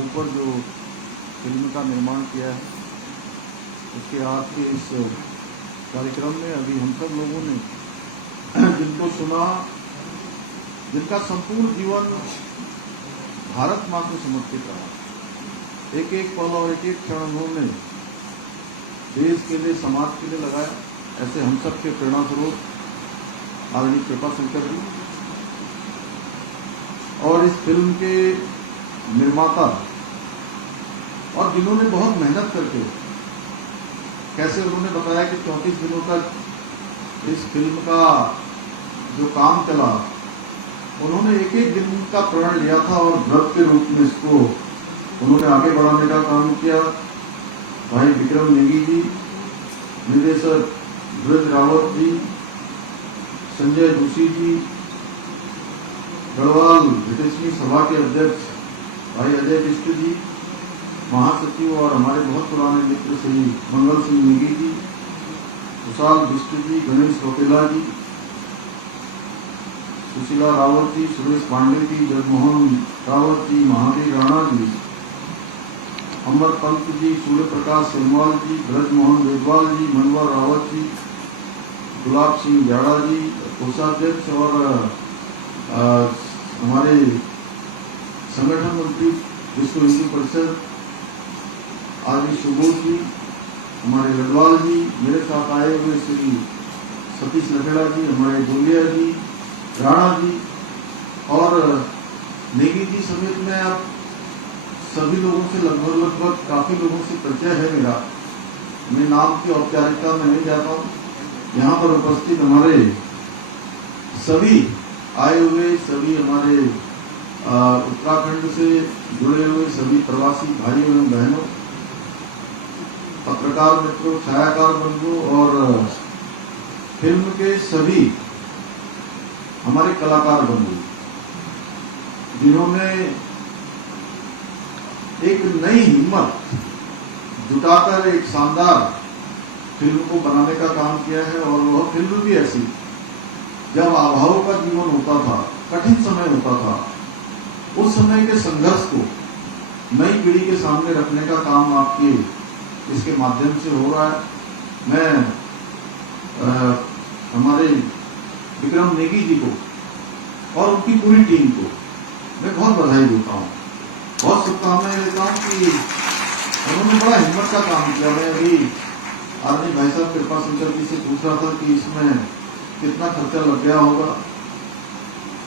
ऊपर जो फिल्म का निर्माण किया है, उसके आज के इस कार्यक्रम में अभी हम सब लोगों ने जिनको सुना, जिनका संपूर्ण जीवन भारत माँ को समर्पित रहा, एक एक पल और एक एक क्षण उन्होंने देश के लिए, समाज के लिए लगाया। ऐसे हम सब के प्रेरणा स्रोत आदरणीय कृपाशंकर जी और इस फिल्म के निर्माता, और जिन्होंने बहुत मेहनत करके, कैसे उन्होंने बताया कि 34 दिनों तक इस फिल्म का जो काम चला, उन्होंने एक एक दिन का प्रण लिया था और व्रत के रूप में इसको उन्होंने आगे बढ़ाने का काम किया। भाई विक्रम नेगी जी, निर्देशक ब्रज रावत जी, संजय जोशी जी, गढ़वाल हितैषी सभा के अध्यक्ष भाई अजय बिष्ट जी, महासचिव और हमारे बहुत पुराने मित्र श्री मंगल सिंह नेगी जी, विशाल बिष्ट जी, गणेश रोकेला जी, सुशीला रावत जी, सुरेश पांडे जी, जगमोहन रावत जी, महावीर राणा जी, अमर पंत जी, सूर्य प्रकाश सेमवाल जी, ब्रजमोहन वेदवाल जी, मनोहर रावत जी, गुलाब सिंह जाड़ा जी, कोषाध्यक्ष और हमारे संगठन मंत्री विश्व हिंदू परिषद आदि सुबोध जी, हमारे गढ़वाल जी, मेरे साथ आए हुए श्री सतीश लखेड़ा जी, हमारे गोलिया जी, राणा जी और नेगी जी समेत में आप सभी लोगों से लगभग काफी लोगों से परिचय है मेरा। मैं नाम की औपचारिकता में नहीं जाता हूँ। यहाँ पर उपस्थित हमारे सभी आए हुए, सभी हमारे उत्तराखंड से जुड़े हुए सभी प्रवासी भाइयों एवं बहनों, पत्रकार मित्रों, छायाकार बंधुओं और फिल्म के सभी हमारे कलाकार बंधु, जिन्होंने एक नई हिम्मत जुटाकर एक शानदार फिल्म को बनाने का काम किया है। और वह फिल्म भी ऐसी, जब अभाव का जीवन होता था, कठिन समय होता था, उस समय के संघर्ष को नई पीढ़ी के सामने रखने का काम आपके इसके माध्यम से हो रहा है। मैं हमारे विक्रम नेगी जी को और उनकी पूरी टीम को मैं बहुत बधाई देता हूँ, बहुत शुभकामनाएं देता हूँ कि उन्होंने बड़ा हिम्मत का काम किया। मैं अभी आदरणीय भाई साहब कृपाशंकर जी से पूछ रहा था कि इसमें कितना खर्चा लग गया होगा,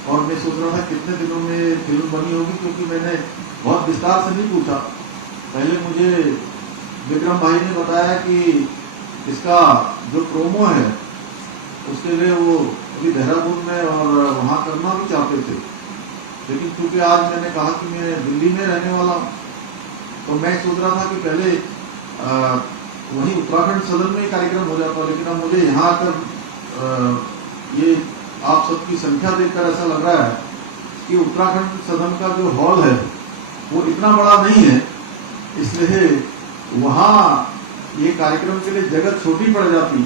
और मैं सोच रहा था कितने दिनों में फिल्म बनी होगी, क्योंकि मैंने बहुत विस्तार से नहीं पूछा। पहले मुझे विक्रम भाई ने बताया कि इसका जो प्रोमो है उसके लिए वो अभी देहरादून में और वहाँ करना भी चाहते थे, लेकिन क्योंकि आज मैंने कहा कि मैं दिल्ली में रहने वाला हूँ, तो मैं सोच रहा था कि पहले वहीं उत्तराखंड सदन में ही कार्यक्रम हो जाता, लेकिन अब मुझे यहाँ आकर ये आप सबकी संख्या देखकर ऐसा लग रहा है कि उत्तराखंड सदन का जो हॉल है वो इतना बड़ा नहीं है, इसलिए वहाँ ये कार्यक्रम के लिए जगह छोटी पड़ जाती।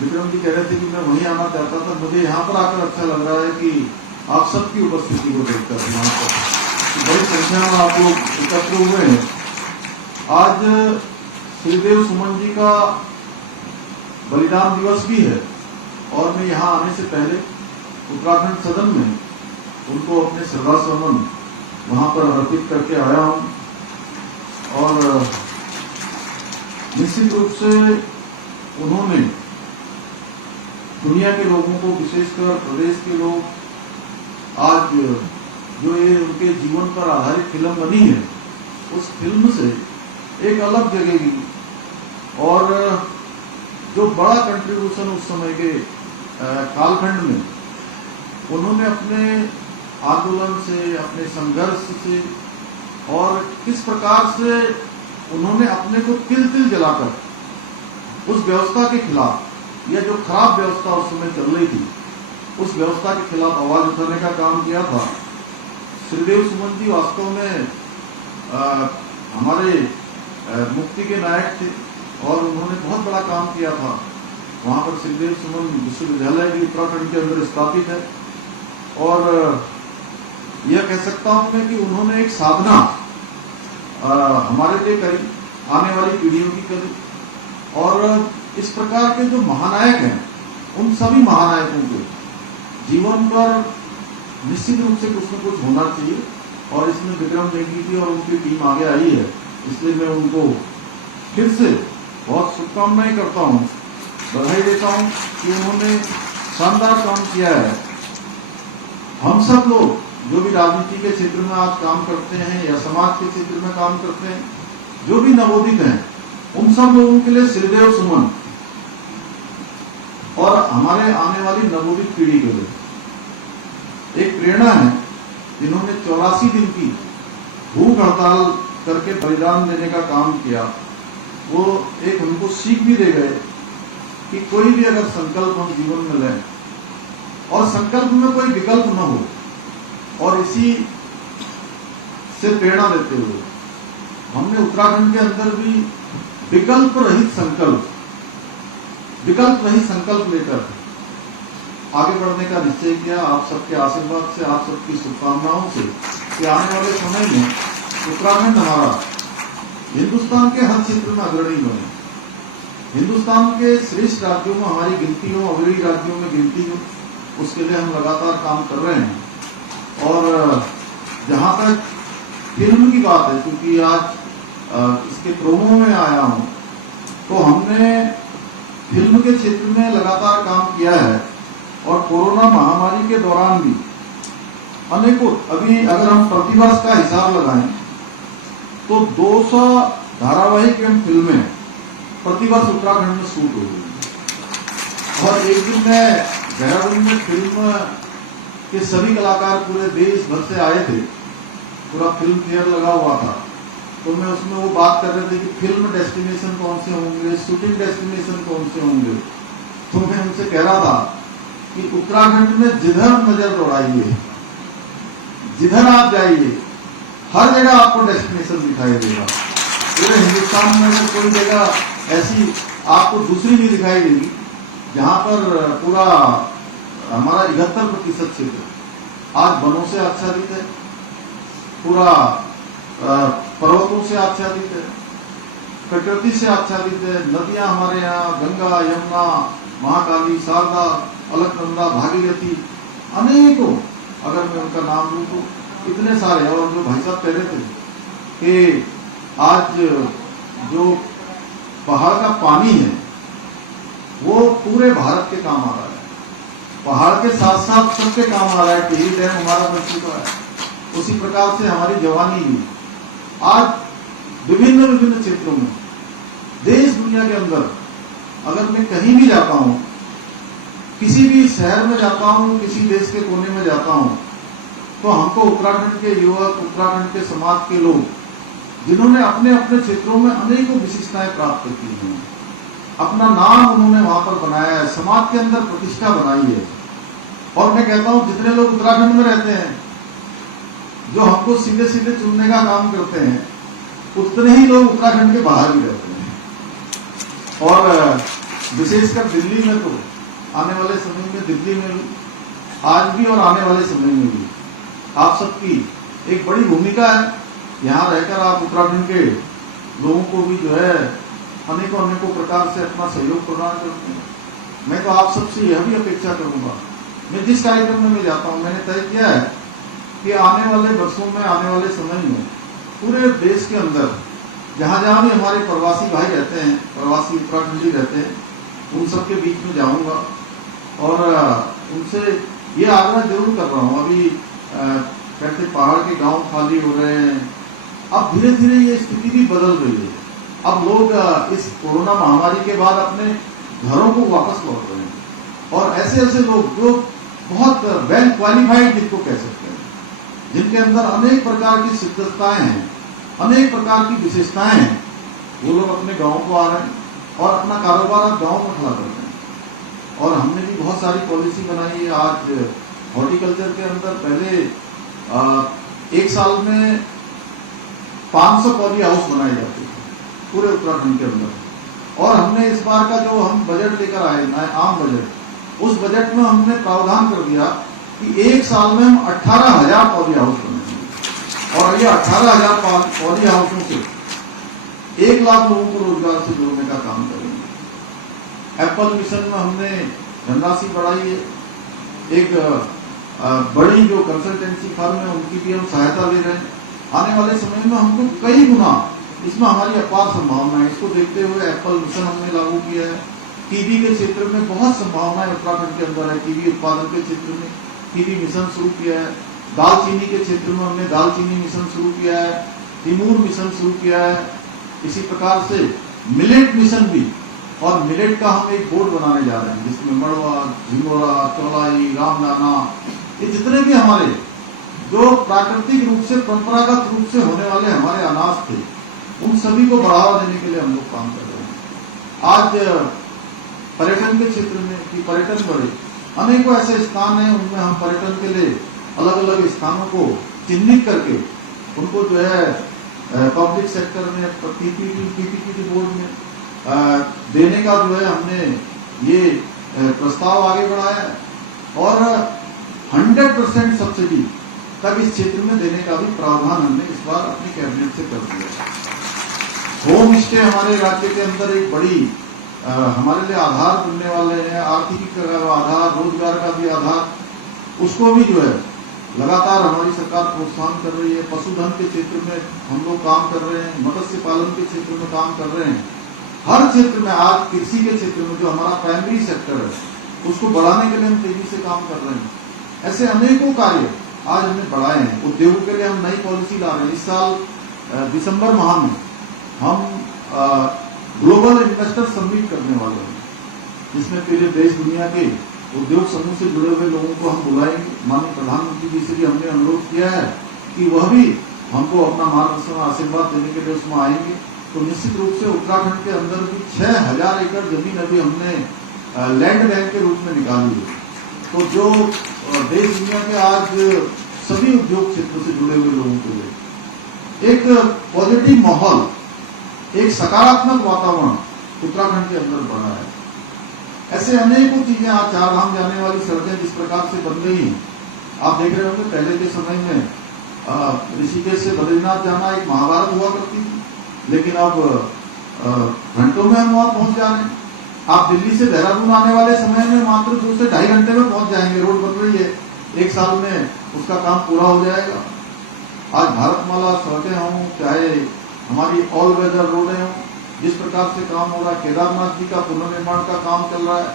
विक्रम जी कह रहे थे कि मैं वहीं आना चाहता था, मुझे यहाँ पर आकर अच्छा लग रहा है कि आप सबकी उपस्थिति को देखकर बड़ी संख्या में आप लोग एकत्र हुए हैं। आज श्रीदेव सुमन जी का बलिदान दिवस भी है, और मैं यहाँ आने से पहले उत्तराखंड सदन में उनको अपने श्रद्धासुमन वहां पर अर्पित करके आया हूँ। और निश्चित रूप से उन्होंने दुनिया के लोगों को, विशेषकर प्रदेश के लोग, आज जो ये उनके जीवन पर आधारित फिल्म बनी है, उस फिल्म से एक अलग जगेगी। और जो बड़ा कंट्रीब्यूशन उस समय के कालखंड में उन्होंने अपने आंदोलन से, अपने संघर्ष से, और किस प्रकार से उन्होंने अपने को तिल तिल जलाकर उस व्यवस्था के खिलाफ, या जो खराब व्यवस्था उस समय चल रही थी, उस व्यवस्था के खिलाफ आवाज उठाने का काम किया था। श्रीदेव सुमन जी वास्तव में हमारे मुक्ति के नायक थे, और उन्होंने बहुत बड़ा काम किया था। वहाँ पर श्रीदेव सुमन विश्वविद्यालय भी उत्तराखंड के अंदर स्थापित है, और यह कह सकता हूं मैं कि उन्होंने एक साधना हमारे लिए करी, आने वाली पीढ़ियों की करी। और इस प्रकार के जो महानायक हैं, उन सभी महानायकों के जीवन पर निश्चित रूप से कुछ न कुछ होना चाहिए। और इसमें विक्रम नेगी जी और उनकी टीम आगे आई है, इसलिए मैं उनको फिर से बहुत शुभकामनाएं करता हूँ, बधाई देता हूँ कि उन्होंने शानदार काम किया है। हम सब लोग जो भी राजनीति के क्षेत्र में आज काम करते हैं या समाज के क्षेत्र में काम करते हैं, जो भी नवोदित हैं, उन सब लोगों के लिए श्रीदेव सुमन और हमारे आने वाली नवोदित पीढ़ी के लिए एक प्रेरणा है। जिन्होंने 84 दिन की भूख हड़ताल करके बलिदान देने का काम किया, वो एक उनको सीख भी दे गए कि कोई भी अगर संकल्प हम जीवन में लें और संकल्प में कोई विकल्प न हो, और इसी से प्रेरणा देते हुए हमने उत्तराखंड के अंदर भी विकल्प रहित संकल्प लेकर आगे बढ़ने का निश्चय किया। आप सबके आशीर्वाद से, आप सबकी शुभकामनाओं से कि आने वाले समय में उत्तराखंड हमारा हिंदुस्तान के हर क्षेत्र में अग्रणी बने, हिंदुस्तान के श्रेष्ठ राज्यों में हमारी गिनती हो, अग्रणी राज्यों में गिनती हो, उसके लिए हम लगातार काम कर रहे हैं। और जहां तक फिल्म की बात है, क्योंकि आज इसके प्रोमो में आया हूं, तो हमने फिल्म के क्षेत्र में लगातार काम किया है। और कोरोना महामारी के दौरान भी अनेकों, अभी अगर हम प्रतिवर्ष का हिसाब लगाएं तो 200 धारावाहिक एवं फिल्में प्रतिवर्ष उत्तराखंड में शूट हो गई। और एक दिन मैं देहरादून में फिल्म के सभी कलाकार पूरे देश भर से आए थे, पूरा फिल्म फेयर लगा हुआ था, तो मैं उसमें वो बात कर रहे थे कि फिल्म डेस्टिनेशन कौन से होंगे, शूटिंग डेस्टिनेशन कौन से होंगे। तो मैं उनसे कह रहा था कि उत्तराखंड में जिधर नजर दौड़ाइए, जिधर आप जाइए, हर जगह आपको डेस्टिनेशन दिखाई देगा। पूरे हिंदुस्तान में से कोई जगह ऐसी आपको दूसरी नहीं दिखाई देगी जहां पर पूरा हमारा 71% क्षेत्र आज वनों से आच्छादित है, पूरा पर्वतों से आच्छादित है, प्रकृति से आच्छादित है। नदियां हमारे यहाँ गंगा, यमुना, महाकाली, शारदा, अलकनंदा, भागीरथी, अनेकों, अगर मैं उनका नाम लूं तो इतने सारे। और जो भाई साहब कह रहे थे कि आज जो पहाड़ का पानी है वो पूरे भारत के काम आ रहा है, पहाड़ के साथ साथ सबके काम आ रहा है। टिहरी डैम हमारा बन चुका है। उसी प्रकार से हमारी जवानी भी आज विभिन्न क्षेत्रों में, देश दुनिया के अंदर, अगर मैं कहीं भी जाता हूं, किसी भी शहर में जाता हूं, किसी देश के कोने में जाता हूं, तो हमको उत्तराखंड के युवक, उत्तराखंड के समाज के लोग, जिन्होंने अपने अपने क्षेत्रों में अनेकों विशिष्टताएं प्राप्त की हैं, अपना नाम उन्होंने वहां पर बनाया है, समाज के अंदर प्रतिष्ठा बनाई है। और मैं कहता हूं जितने लोग उत्तराखंड में रहते हैं, जो हमको सीधे सीधे चुनने का काम करते हैं, उतने ही लोग उत्तराखंड के बाहर भी रहते हैं। और विशेषकर दिल्ली में, तो आने वाले समय में दिल्ली में भी, आज भी और आने वाले समय में भी आप सबकी एक बड़ी भूमिका है। यहाँ रहकर आप उत्तराखंड के लोगों को भी जो है अनेकों प्रकार से अपना सहयोग प्रदान करते हैं। मैं तो आप सबसे यह भी अपेक्षा करूंगा, मैं जिस कार्यक्रम में मैं जाता हूँ, मैंने तय किया है कि आने वाले वर्षों में, आने वाले समय में पूरे देश के अंदर जहां जहां भी हमारे प्रवासी भाई रहते हैं, प्रवासी उत्तराखंडी रहते हैं, उन सबके बीच में जाऊंगा और उनसे ये आग्रह जरूर कर रहा हूँ। अभी कहते पहाड़ के गांव खाली हो रहे हैं, अब धीरे धीरे ये स्थिति भी बदल रही है। अब लोग इस कोरोना महामारी के बाद अपने घरों को वापस लौट रहे हैं, और ऐसे ऐसे लोग जो बहुत वेल क्वालिफाइड जिनको कह सकते हैं, जिनके अंदर अनेक प्रकार की सिद्धताएं हैं, अनेक प्रकार की विशेषताएं हैं, वो लोग अपने गाँव को आ रहे हैं और अपना कारोबार अब गाँव में खड़ा कर रहे हैं। और हमने भी बहुत सारी पॉलिसी बनाई है। आज हॉर्टिकल्चर के अंदर पहले एक साल में 500 पॉली हाउस बनाए जाते थे पूरे उत्तराखंड के अंदर, और हमने इस बार का जो हम बजट लेकर आए, आम बजट, उस बजट में हमने प्रावधान कर दिया कि एक साल में हम 18,000 पॉली हाउस बनाएंगे। और ये 18,000 पॉली हाउसों से 1 लाख लोगों को रोजगार से जोड़ने का काम करेंगे। एप्पल मिशन में हमने धनराशि बढ़ाई है। एक बड़ी जो कंसल्टेंसी फर्म है उनकी भी हम सहायता ले रहे हैं। आने वाले समय में हमको कई गुना इसमें हमारी अपार संभावना है। इसको देखते हुए एप्पल मिशन हमने लागू किया है। टीबी के क्षेत्र में बहुत संभावनाएं उत्तराखंड के अंदर है। टीबी उत्पादन के क्षेत्र में टीबी मिशन शुरू किया है। दालचीनी के क्षेत्र में हमने दालचीनी मिशन शुरू किया है। तिमूर मिशन शुरू किया है। इसी प्रकार से मिलेट मिशन भी, और मिलेट का हम एक बोर्ड बनाने जा रहे हैं जिसमें मड़वा, झिंगोरा, चौलाई, रामदाना, ये जितने भी हमारे जो प्राकृतिक रूप से परंपरागत रूप से होने वाले हमारे अनाज थे, उन सभी को बढ़ावा देने के लिए हम लोग काम कर रहे हैं। आज पर्यटन के क्षेत्र में कि पर्यटन बढ़े, अनेकों ऐसे स्थान हैं उनमें हम पर्यटन के लिए अलग अलग स्थानों को चिन्हित करके उनको जो है पब्लिक सेक्टर में पीपीपी बोर्ड में देने का जो है हमने ये प्रस्ताव आगे बढ़ाया है। और 100% सब्सिडी तक इस क्षेत्र में देने का भी प्रावधान हमने इस बार अपनी कैबिनेट से कर दिया है। होम स्टे हमारे राज्य के अंदर एक बड़ी हमारे लिए आधार बनने वाले हैं। आर्थिक आधार, रोजगार का भी आधार, उसको भी जो है लगातार हमारी सरकार प्रोत्साहन कर रही है। पशुधन के क्षेत्र में हम लोग काम कर रहे हैं। मत्स्य पालन के क्षेत्र में काम कर रहे हैं। हर क्षेत्र में आज कृषि के क्षेत्र में जो हमारा प्राइमरी सेक्टर है उसको बढ़ाने के लिए हम तेजी से काम कर रहे हैं। ऐसे अनेकों कार्य आज हमने बढ़ाए हैं। उद्योगों के लिए हम नई पॉलिसी ला रहे हैं। इस साल दिसंबर माह में हम ग्लोबल इन्वेस्टर समिट करने वाले हैं, जिसमें पूरे देश दुनिया के उद्योग समूह से जुड़े हुए लोगों को हम बुलाएंगे। माननीय प्रधानमंत्री जी से भी हमने अनुरोध किया है कि वह भी हमको अपना मार्गदर्शन आशीर्वाद देने के लिए उसमें आएंगे। तो निश्चित रूप से उत्तराखंड के अंदर भी 6,000 एकड़ जमीन अभी हमने लैंड बैंक के रूप में निकाली है। तो जो देश दुनिया के आज सभी उद्योग क्षेत्र से जुड़े हुए लोगों के लिए एक पॉजिटिव माहौल, एक सकारात्मक वातावरण उत्तराखंड के अंदर बना है। ऐसे अनेकों चीजें आज चारधाम जाने वाली सड़कें जिस प्रकार से बन गई हैं, आप देख रहे होंगे। पहले के समय में ऋषिकेश से बद्रीनाथ जाना एक महाभारत हुआ करती थी, लेकिन अब घंटों में हम वहां पहुंच जा रहे हैं। आप दिल्ली से देहरादून आने वाले समय में मात्र 2 से 2.5 घंटे में पहुंच जाएंगे। रोड बन रही है, 1 साल में उसका काम पूरा हो जाएगा। आज भारतमाला सड़कें हों, चाहे हमारी ऑल वेदर रोडें हों, जिस प्रकार से काम हो रहा है। केदारनाथ जी का पुनर्निर्माण का काम चल रहा है।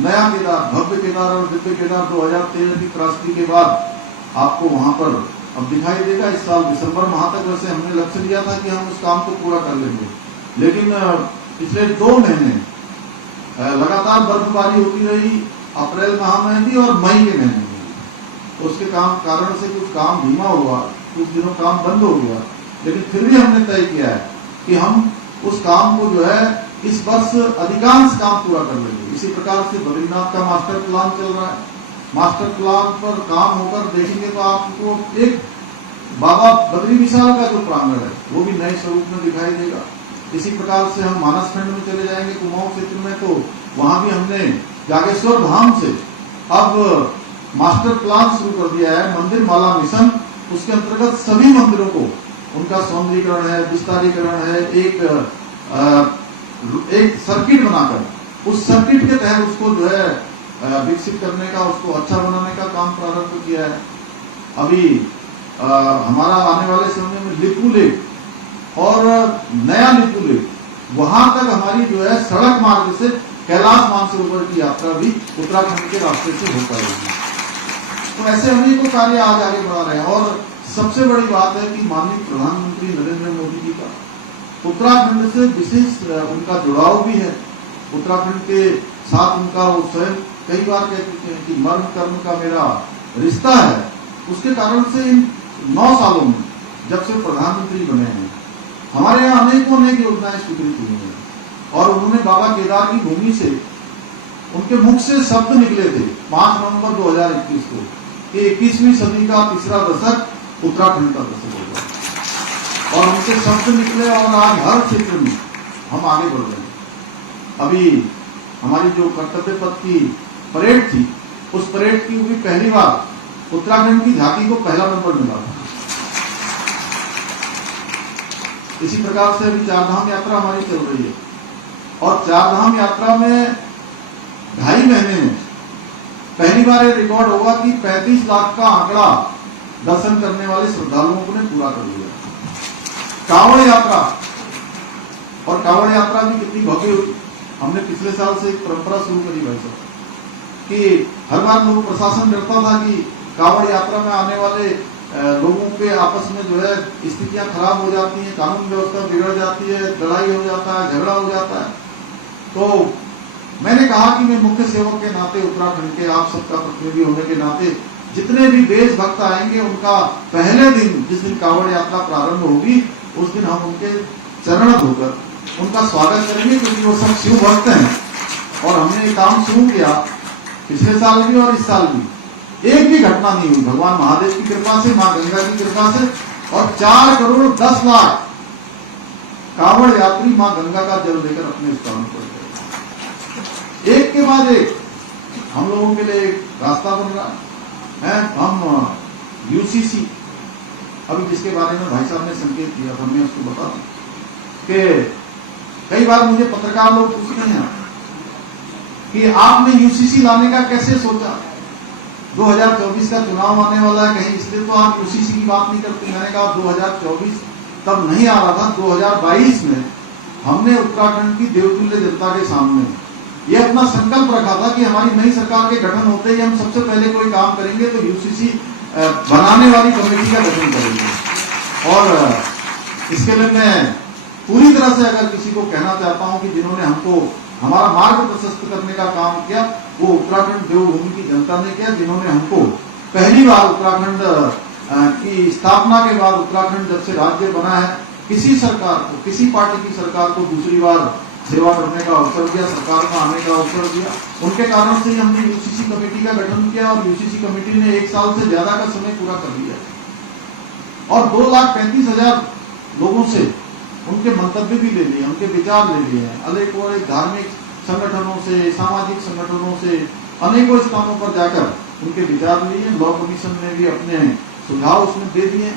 नया केदार, भव्य केदार और दिव्य केदार 2013 की त्रासदी के बाद आपको वहां पर अब दिखाई देगा। इस साल दिसंबर माह तक वैसे हमने लक्ष्य लिया था कि हम उस काम को पूरा कर लेंगे, लेकिन पिछले 2 महीने लगातार बर्फबारी होती रही। अप्रैल माह में भी और मई के महीने में, तो उसके कारण से कुछ काम धीमा हुआ, कुछ दिनों काम बंद हो गया। लेकिन फिर भी हमने तय किया है कि हम उस काम को जो है इस वर्ष अधिकांश काम पूरा कर लेंगे। इसी प्रकार से बद्रीनाथ का मास्टर प्लान चल रहा है। मास्टर प्लान पर काम होकर देखेंगे तो आपको एक बाबा बद्री विशाल का जो प्रांगण है वो भी नए स्वरूप में दिखाई देगा। इसी प्रकार से हम मानस खंड में चले जाएंगे, कुमाऊं क्षेत्र में, तो वहां भी हमने जागेश्वर धाम से अब मास्टर प्लान शुरू कर दिया है। मंदिर माला मिशन, उसके अंतर्गत सभी मंदिरों को उनका सौंदर्यीकरण है, विस्तारीकरण है। एक सर्किट बनाकर उस सर्किट के तहत उसको जो है विकसित करने का, उसको अच्छा बनाने का काम प्रारंभ किया है। अभी हमारा आने वाले समय में लिपू लेक और नया लिपू लेक, वहां तक हमारी जो है सड़क मार्ग से कैलाश मानसरोवर की यात्रा भी उत्तराखंड के रास्ते से हो पाएगी। तो ऐसे अनेकों कार्य आज आगे बढ़ा रहे हैं। और सबसे बड़ी बात है कि माननीय प्रधानमंत्री नरेंद्र मोदी जी का उत्तराखंड से विशेष उनका जुड़ाव भी है। उत्तराखंड के साथ उनका वो स्वयं कई बार कह चुके हैं कि मर्म कर्म का मेरा रिश्ता है। उसके कारण से इन 9 सालों में जब से प्रधानमंत्री बने हैं, हमारे यहाँ अनेक योजनाएं स्वीकृत हुई हैं। और उन्होंने बाबा केदार की भूमि से, उनके मुख से शब्द निकले थे 5 नवंबर 2021 को कि 21वीं सदी का तीसरा दशक उत्तराखंड का दशक होगा। और उनके शब्द निकले और आज हर क्षेत्र में हम आगे बढ़ रहे हैं। अभी हमारी जो कर्तव्य पथ की परेड थी, उस परेड की भी पहली बार उत्तराखंड की झांकी को पहला नंबर मिला था। इसी प्रकार से अभी चारधाम यात्रा हमारी चल रही है और चारधाम यात्रा में 2.5 महीने में पहली बार ये रिकॉर्ड होगा कि 35 लाख का आंकड़ा दर्शन करने वाले श्रद्धालुओं ने पूरा कर लिया। कांवड़ यात्रा, और कांवड़ यात्रा भी कितनी भव्य हुई। हमने पिछले साल से एक परंपरा शुरू करी भाई साहब कि हर बार लोगों प्रशासन डरता था कि कांवड़ यात्रा में आने वाले लोगों के आपस में जो है स्थितियां खराब हो जाती हैं, कानून व्यवस्था बिगड़ जाती है, लड़ाई हो जाता है, झगड़ा हो जाता है। तो मैंने कहा कि मैं मुख्य सेवक के नाते, उत्तराखंड के आप सबका प्रतिनिधि होने के नाते, जितने भी देशभक्त आएंगे उनका पहले दिन, जिस दिन कांवड़ यात्रा प्रारंभ होगी, उस दिन हम उनके चरण धोकर उनका स्वागत करेंगे, क्योंकि वो सब शिव भक्त हैं। और हमने ये काम शुरू किया पिछले साल भी और इस साल भी। एक भी घटना नहीं हुई, भगवान महादेव की कृपा से, मां गंगा की कृपा से। और 4 करोड़ 10 लाख कांवड़ यात्री मां गंगा का जल लेकर अपने स्थान पर गए। एक के बाद एक हम लोगों के लिए रास्ता बन रहा है। हम यूसीसी, अभी जिसके बारे में भाई साहब ने संकेत किया था, मैं उसको बता दूं कि कई बार मुझे पत्रकार लोग पूछते हैं कि आपने यूसीसी लाने का कैसे सोचा, 2024 का चुनाव आने वाला है, कहीं इसलिए तो आप यूसीसी की बात नहीं करते। मैंने कहा 2024 तब नहीं आ रहा था, 2022 में हमने उत्तराखंड की देवतुल्य जनता के सामने ये अपना संकल्प रखा था कि हमारी नई सरकार के गठन होते ही हम सबसे पहले कोई काम करेंगे तो यूसीसी बनाने वाली कमेटी का गठन करेंगे। और इसके लिए मैं पूरी तरह से अगर किसी को कहना चाहता हूं कि जिन्होंने हमको हमारा मार्ग प्रशस्त करने का काम किया, वो उत्तराखंड देवभूमि की जनता ने किया, जिन्होंने हमको पहली बार उत्तराखंड की स्थापना के बाद, उत्तराखंड जब से राज्य बना है, किसी सरकार को, किसी पार्टी की सरकार को दूसरी बार सेवा करने का अवसर दिया, सरकार में आने का अवसर दिया। उनके कारण से ही हमने यूसीसी कमेटी का गठन किया और यूसीसी कमेटी ने 1 साल से ज्यादा का समय पूरा कर लिया और 2,35,000 लोगों से उनके मंतव्य भी ले लिए, उनके विचार ले लिए हैं। अनेकों धार्मिक संगठनों से, सामाजिक संगठनों से, अनेकों स्थानों पर जाकर उनके विचार लिए। लॉ कमीशन ने भी अपने सुझाव उसमें दे दिए।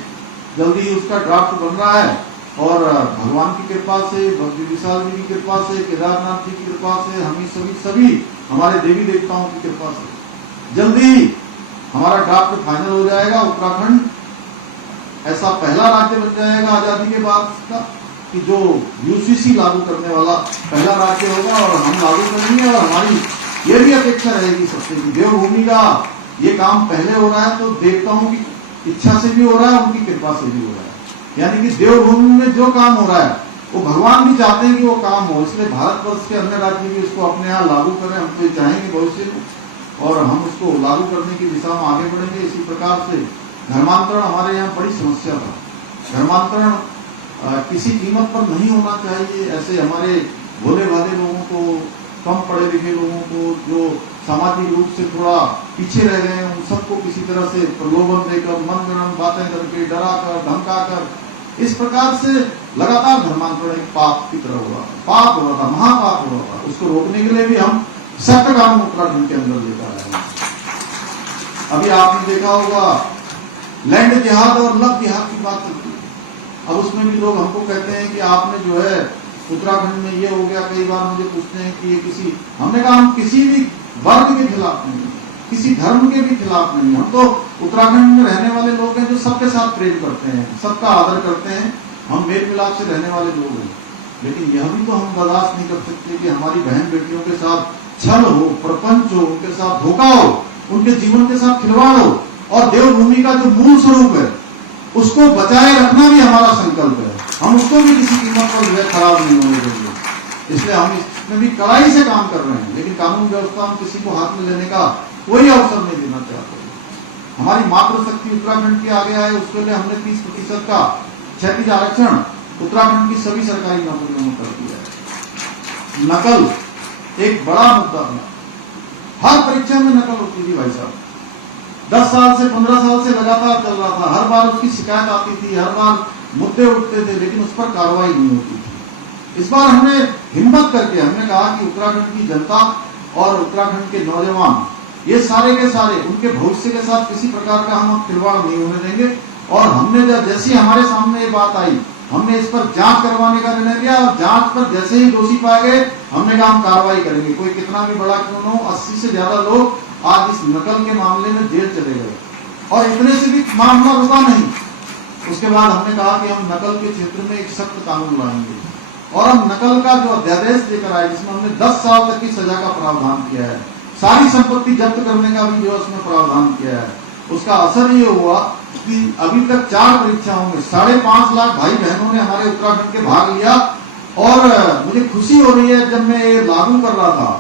जल्दी ही उसका ड्राफ्ट बन रहा है और भगवान की कृपा से, भक्ति विशाल जी की कृपा से, केदारनाथ जी की कृपा से, हम सभी हमारे देवी देवताओं की कृपा से जल्दी हमारा ड्राफ्ट फाइनल हो जाएगा। उत्तराखंड ऐसा पहला राज्य बन जाएगा आजादी के बाद का कि जो यूसीसी लागू करने वाला पहला राज्य होगा और हम लागू करेंगे। और हमारी ये भी अपेक्षा रहेगी सबसे कि देवभूमि का ये काम पहले हो रहा है तो देवताओं की इच्छा से भी हो रहा है, उनकी कृपा से भी हो रहा है। यानी कि देवभूमि में जो काम हो रहा है वो भगवान भी चाहते हैं कि वो काम हो, इसलिए भारतवर्ष के अन्य राज्य भी इसको अपने यहाँ लागू करें। हम तो चाहेंगे भविष्य में और हम उसको लागू करने की दिशा में आगे बढ़ेंगे। इसी प्रकार से धर्मांतरण हमारे यहाँ बड़ी समस्या था। धर्मांतरण किसी कीमत पर नहीं होना चाहिए। ऐसे हमारे भोले भाले लोगों को, कम पढ़े लिखे लोगों को, जो सामाजिक रूप से थोड़ा पीछे रह गए हैं, उन सबको किसी तरह से प्रलोभन देकर, मन गणन बातें करके, डरा कर, धमका कर, इस प्रकार से लगातार धर्मांतरण एक पाप की तरह हो रहा था, पाप हो रहा था, महापाप हो रहा था। उसको रोकने के लिए भी हम सख्त कानून उत्तराखंड के अंदर लेकर आए हैं। अभी आपने देखा होगा लैंड जिहाद और लव जिहाद की बात चलती है। अब उसमें भी लोग हमको कहते हैं कि आपने जो है उत्तराखंड में ये हो गया। कई बार मुझे पूछते हैं कि ये किसी, हमने कहा हम किसी भी वर्ग के खिलाफ नहीं, किसी धर्म के भी खिलाफ नहीं। हम तो उत्तराखंड में रहने वाले लोग हैं जो सबके साथ प्रेम करते हैं, सबका आदर करते हैं, हम मेल मिलाप से रहने वाले लोग हैं। लेकिन यह भी तो हम बर्दाश्त नहीं कर सकते कि हमारी बहन बेटियों के साथ छल हो, प्रपंच हो, उनके साथ धोखा हो, उनके जीवन के साथ खिलवाड़ हो। और देवभूमि का जो मूल स्वरूप है उसको बचाए रखना भी हमारा संकल्प है। हम उसको भी किसी कीमत पर जो है खराब नहीं होने देंगे। इसलिए हम इसमें भी कड़ाई से काम कर रहे हैं। लेकिन कानून व्यवस्था हम किसी को हाथ में लेने का कोई अवसर नहीं देना चाहते। हमारी मातृशक्ति उत्तराखंड की आगे आए, उसके लिए हमने 30% का क्षैतिज आरक्षण उत्तराखंड की सभी सरकारी नौकरियों में कर दिया है। नकल एक बड़ा मुद्दा था। हर परीक्षा में नकल होती थी भाई साहब। 10 साल से 15 साल से लगातार चल रहा था। हर बार उसकी शिकायत आती थी, हर बार मुद्दे उठते थे, लेकिन उस पर कार्रवाई नहीं होती थी। इस बार हमने हिम्मत करके हमने कहा कि उत्तराखंड की जनता और उत्तराखंड के नौजवान, ये सारे के सारे, उनके भविष्य के साथ किसी प्रकार का हम खिलवाड़ नहीं होने देंगे। और हमने जब जैसी हमारे सामने ये बात आई, हमने इस पर जांच करवाने का निर्णय लिया और जांच पर जैसे ही दोषी पाए गए हमने कहा हम कार्रवाई करेंगे, कोई कितना भी बड़ा क्यों न हो। 80 से ज्यादा लोग आज इस नकल के मामले में जेल चले गए और इतने से भी मामला रुका नहीं। उसके बाद हमने कहा कि हम नकल के क्षेत्र में एक सख्त कानून लाएंगे और हम नकल का जो अध्यादेश लेकर आए जिसमें हमने 10 साल तक की सजा का प्रावधान किया है, सारी संपत्ति जब्त करने का भी जो उसमें प्रावधान किया है। उसका असर ये हुआ कि अभी तक 4 परीक्षाओं में 5.5 लाख भाई बहनों ने हमारे उत्तराखंड के भाग लिया और मुझे खुशी हो रही है। जब मैं ये लागू कर रहा था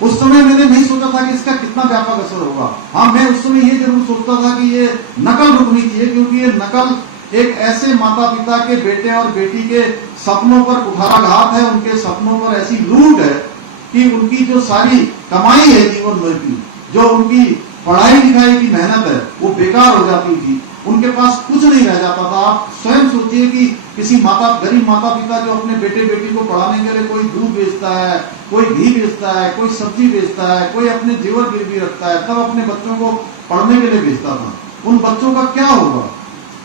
उस समय मैंने नहीं सोचा था कि इसका कितना व्यापक असर होगा। हाँ, मैं उस समय ये जरूर सोचता था कि ये नकल रुकनी चाहिए, क्योंकि ये नकल एक ऐसे माता पिता के बेटे और बेटी के सपनों पर कुठाराघात है, उनके सपनों पर ऐसी लूट है कि उनकी जो सारी कमाई है जीवन भर की, जो उनकी पढ़ाई लिखाई की मेहनत है वो बेकार हो जाती थी, उनके पास कुछ नहीं रह जाता था। आप स्वयं सोचिए कि किसी गरीब माता पिता जो अपने बेटे बेटी को पढ़ाने के लिए कोई दूध बेचता है, कोई घी बेचता है, कोई सब्जी बेचता है, कोई अपने जेवर गिरवी रखता है, तब अपने बच्चों को पढ़ने के लिए भेजता था। उन बच्चों का क्या होगा?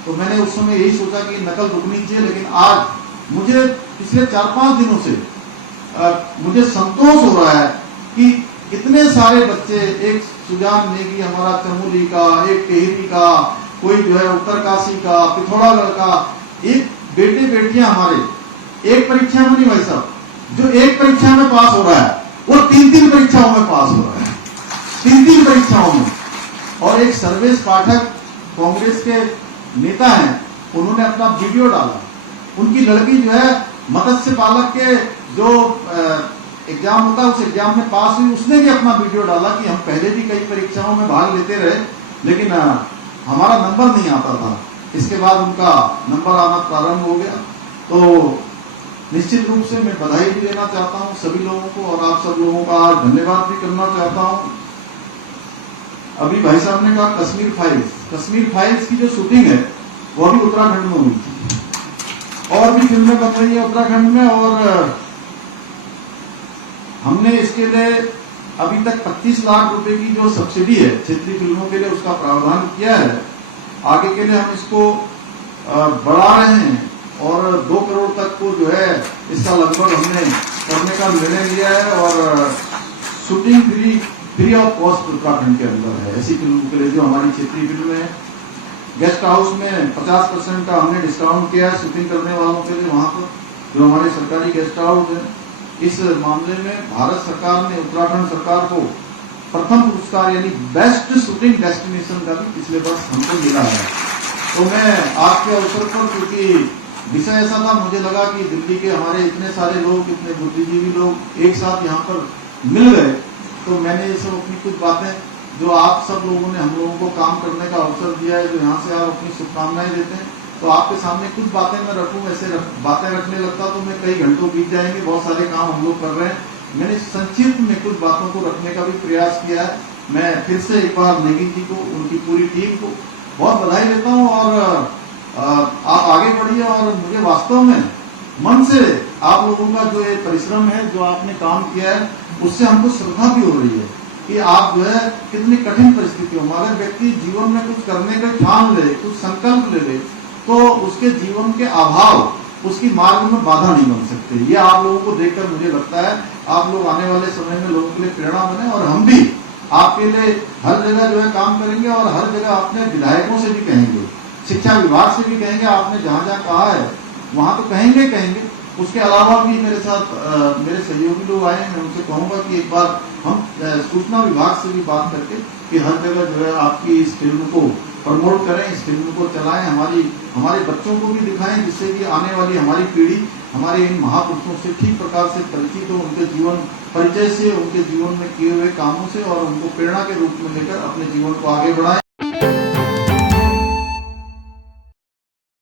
तो मैंने उस समय यही सोचा कि नकल रुकनी चाहिए। लेकिन आज मुझे पिछले 4-5 दिनों से मुझे संतोष हो रहा है कि इतने सारे बच्चे, एक सुजान नेगी हमारा चमोली का, एक टेहरी का, कोई जो है उत्तरकाशी का, पिथौरागढ़ का, एक बेटे बेटियां हमारे एक परीक्षा में नहीं भाई साहब, जो एक परीक्षा में पास हो रहा है वो 3-3 परीक्षाओं में पास हो रहा है, 3-3 परीक्षाओं में। और एक सर्वेश पाठक कांग्रेस के नेता हैं, उन्होंने अपना वीडियो डाला, उनकी लड़की जो है मत्स्य पालक के जो एग्जाम होता है उस एग्जाम में पास हुई, उसने भी अपना वीडियो डाला कि हम पहले भी कई परीक्षाओं में भाग लेते रहे लेकिन हमारा नंबर नहीं आता था। इसके बाद उनका नंबर आना प्रारंभ हो गया। तो निश्चित रूप से मैं बधाई भी देना चाहता हूं सभी लोगों को और आप सब लोगों का आज धन्यवाद भी करना चाहता हूं। अभी भाई साहब ने कहा कश्मीर फाइल्स की जो शूटिंग है वो अभी उत्तराखंड में हुई थी और भी फिल्में बन रही है उत्तराखंड में। और हमने इसके लिए अभी तक 25 लाख रुपए की जो सब्सिडी है क्षेत्रीय फिल्मों के लिए उसका प्रावधान किया है। आगे के लिए हम इसको बढ़ा रहे हैं और 2 करोड़ तक को जो है इसका लगभग हमने करने का निर्णय लिया है। और shooting free of cost Uttarakhand के अंदर है ऐसी फिल्मों के लिए जो हमारी क्षेत्रीय फिल्में है। गेस्ट हाउस में 50% का हमने डिस्काउंट किया है शूटिंग करने वालों के लिए, वहां पर जो हमारे सरकारी गेस्ट हाउस है। इस मामले में भारत सरकार ने उत्तराखंड सरकार को प्रथम पुरस्कार यानी बेस्ट शूटिंग डेस्टिनेशन का भी पिछले वर्ष हमको मिला है। तो मैं आज के अवसर पर, क्योंकि विषय ऐसा था, मुझे लगा कि दिल्ली के हमारे इतने सारे लोग, इतने बुद्धिजीवी लोग एक साथ यहाँ पर मिल गए, तो मैंने ये सब अपनी कुछ बातें जो आप सब लोगों ने हम लोगों को काम करने का अवसर दिया है, जो यहाँ से आप अपनी शुभकामनाएं देते हैं, तो आपके सामने कुछ बातें मैं रखूं। ऐसे बातें रखने लगता तो मैं कई घंटों बीत जाएंगे, बहुत सारे काम हम लोग कर रहे हैं। मैंने संक्षिप्त में कुछ बातों को रखने का भी प्रयास किया है। मैं फिर से एक बार नेगी जी को, उनकी पूरी टीम को बहुत बधाई देता हूं और आप आगे बढ़िए। और मुझे वास्तव में मन से आप लोगों का जो ये परिश्रम है, जो आपने काम किया है, उससे हमको श्रद्धा भी हो रही है कि आप जो है कितनी कठिन परिस्थितियों में अगर व्यक्ति जीवन में कुछ करने का ठान ले, कुछ संकल्प ले ले, तो उसके जीवन के अभाव उसकी मार्ग में बाधा नहीं बन सकते। ये आप लोगों को देखकर मुझे लगता है आप लोग आने वाले समय में लोगों के लिए प्रेरणा बने और हम भी आपके लिए हर जगह जो है काम करेंगे और हर जगह अपने विधायकों से भी कहेंगे, शिक्षा विभाग से भी कहेंगे, आपने जहां जहां कहा है वहां तो कहेंगे। उसके अलावा भी मेरे साथ मेरे सहयोगी लोग आए हैं, मैं उनसे कहूंगा कि एक बार हम सूचना विभाग से भी बात करके कि हर जगह जो है आपकी इस फिल्म को प्रमोट करें, इस फिल्म को चलाएं, हमारे बच्चों को भी दिखाएं, जिससे कि आने वाली हमारी पीढ़ी हमारे इन महापुरुषों से ठीक प्रकार से परिचित हो, उनके जीवन परिचय से, उनके जीवन में किए हुए कामों से, और उनको प्रेरणा के रूप में लेकर अपने जीवन को आगे बढ़ाएं।